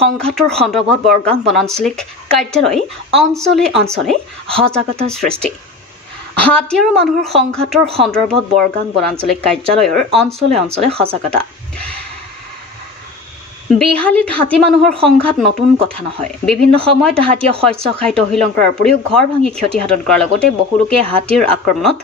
সংঘাতৰ সন্দৰ্ভত বৰগাং বনাঞ্চলিক কাৰ্যালয় অঞ্চলে অঞ্চলে সজাগতাৰ সৃষ্টি হাতী আৰু মানুহৰ সংঘাতৰ সন্দৰ্ভত বৰগাং বনাঞ্চলিক কাৰ্যালয়ৰ অঞ্চলে অঞ্চলে সজাগতা বিহালীত হাতী মানুহৰ সংঘাত নতুন কথা নহয় বিভিন্ন সময়ত হাতীয়ে শস্য খাই তহিলং কৰাৰ উপৰিও ঘৰ ভাঙি ক্ষতি সাধন কৰাৰ লগতে বহু লোকে হাতীৰ আক্ৰমণত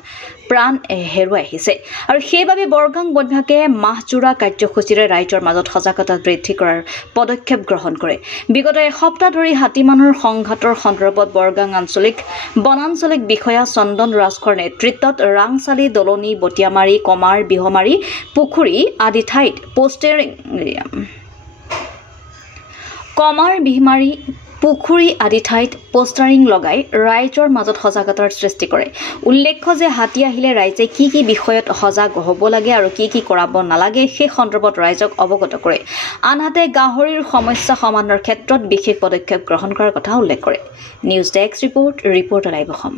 প্ৰাণ হেৰুৱাই আহিছে আৰু সেইবাবে বৰগাং বন বিভাগে মাহজোৰা কাৰ্যসূচীৰে ৰাইজৰ মাজত সজাগতা বৃদ্ধি কৰাৰ পদক্ষেপ গ্ৰহণ কৰে বিগত এসপ্তাহ ধৰি হাতী মানুহৰ সংঘাতৰ সন্দৰ্ভত বৰগাং আঞ্চলিক বনাঞ্চলিক বিষয়া চন্দন ৰাজখৰ নেতৃত্বত ৰাংচালি দলনি বটিয়ামাৰী কমাৰ বিহমাৰী পুখুৰী আদি ঠাইত পোষ্টাৰিং লগাই ৰাইজৰ মাজত সজাগতাৰ সৃষ্টি কৰে উল্লেখ্য যে হাতী আহিলে ৰাইজে কি বিষয়ত সজাগ হ'ব লাগে আৰু কি কৰাব নালাগে সেই সন্দৰ্ভত ৰাইজক অৱগত কৰে আনহাতে গাহৰিৰ সমস্যা সমাধানৰ ক্ষেত্ৰত বিশেষ পদক্ষেপ গ্ৰহণ কৰাৰ কথা উল্লেখ কৰে news desk report live Assam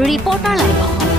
reporter live Assam